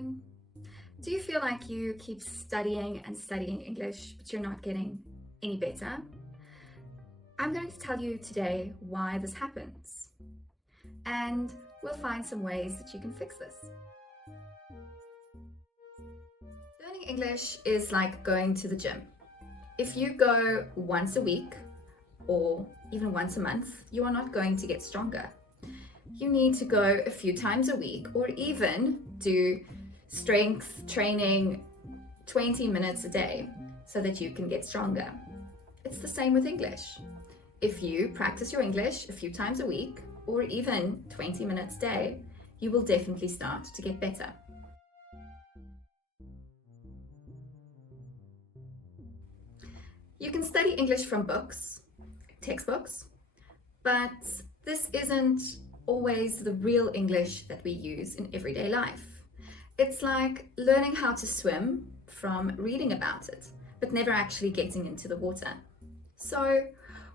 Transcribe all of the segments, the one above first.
question. Do you feel like you keep studying and studying English, but you're not getting any better? I'm going to tell you today why this happens, and we'll find some ways that you can fix this. Learning English is like going to the gym. If you go once a week or even once a month, you are not going to get stronger. You need to go a few times a week or even do strength training 20 minutes a day so that you can get stronger. It's the same with English. If you practice your English a few times a week or even 20 minutes a day, you will definitely start to get better. You can study English from books, textbooks, but this isn't always the real English that we use in everyday life. It's like learning how to swim from reading about it, but never actually getting into the water. So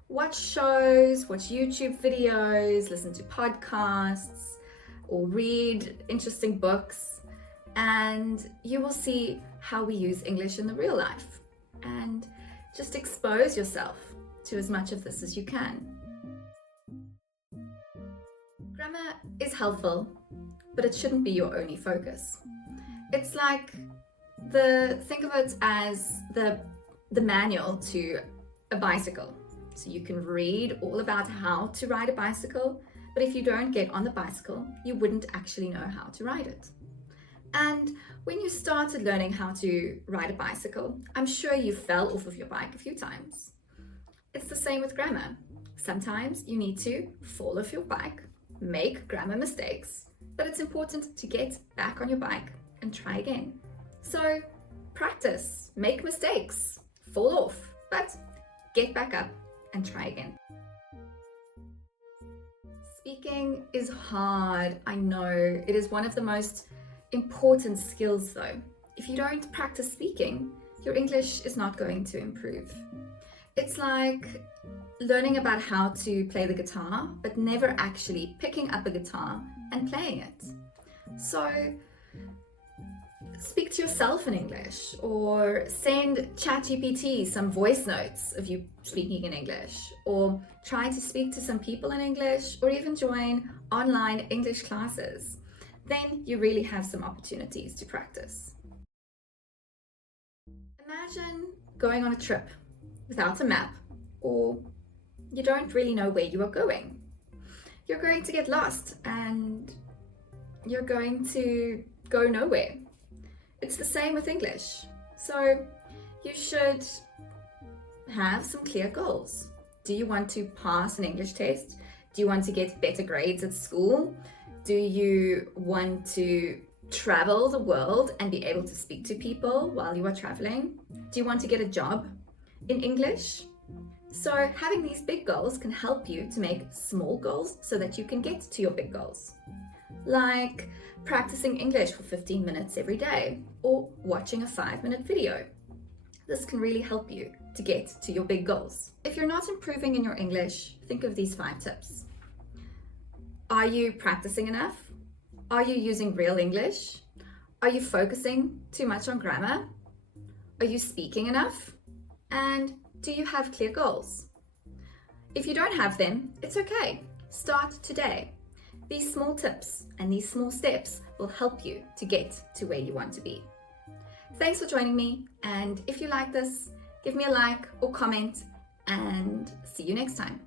watch shows, watch YouTube videos, listen to podcasts, or read interesting books, and you will see how we use English in the real life. And just expose yourself to as much of this as you can. Grammar is helpful, but it shouldn't be your only focus. It's like think of it as the manual to a bicycle. So you can read all about how to ride a bicycle, but if you don't get on the bicycle, you wouldn't actually know how to ride it. And when you started learning how to ride a bicycle, I'm sure you fell off of your bike a few times. It's the same with grammar. Sometimes you need to fall off your bike, make grammar mistakes, but it's important to get back on your bike and try again. So practice, make mistakes, fall off, but get back up and try again. Speaking is hard, I know. It is one of the most important skills though. If you don't practice speaking, your English is not going to improve. It's like learning about how to play the guitar, but never actually picking up a guitar and playing it. So speak to yourself in English, or send ChatGPT some voice notes of you speaking in English, or try to speak to some people in English, or even join online English classes. Then you really have some opportunities to practice. Imagine going on a trip without a map, or you don't really know where you are going. You're going to get lost and you're going to go nowhere. It's the same with English. So you should have some clear goals. Do you want to pass an English test? Do you want to get better grades at school? Do you want to travel the world and be able to speak to people while you are traveling? Do you want to get a job in English? So having these big goals can help you to make small goals so that you can get to your big goals. Like practicing English for 15 minutes every day, or watching a 5-minute video. This can really help you to get to your big goals. If you're not improving in your English, think of these 5 tips. Are you practicing enough? Are you using real English? Are you focusing too much on grammar? Are you speaking enough? And do you have clear goals? If you don't have them, it's okay. Start today. These small tips and these small steps will help you to get to where you want to be. Thanks for joining me, and if you like this, give me a like or comment, and see you next time.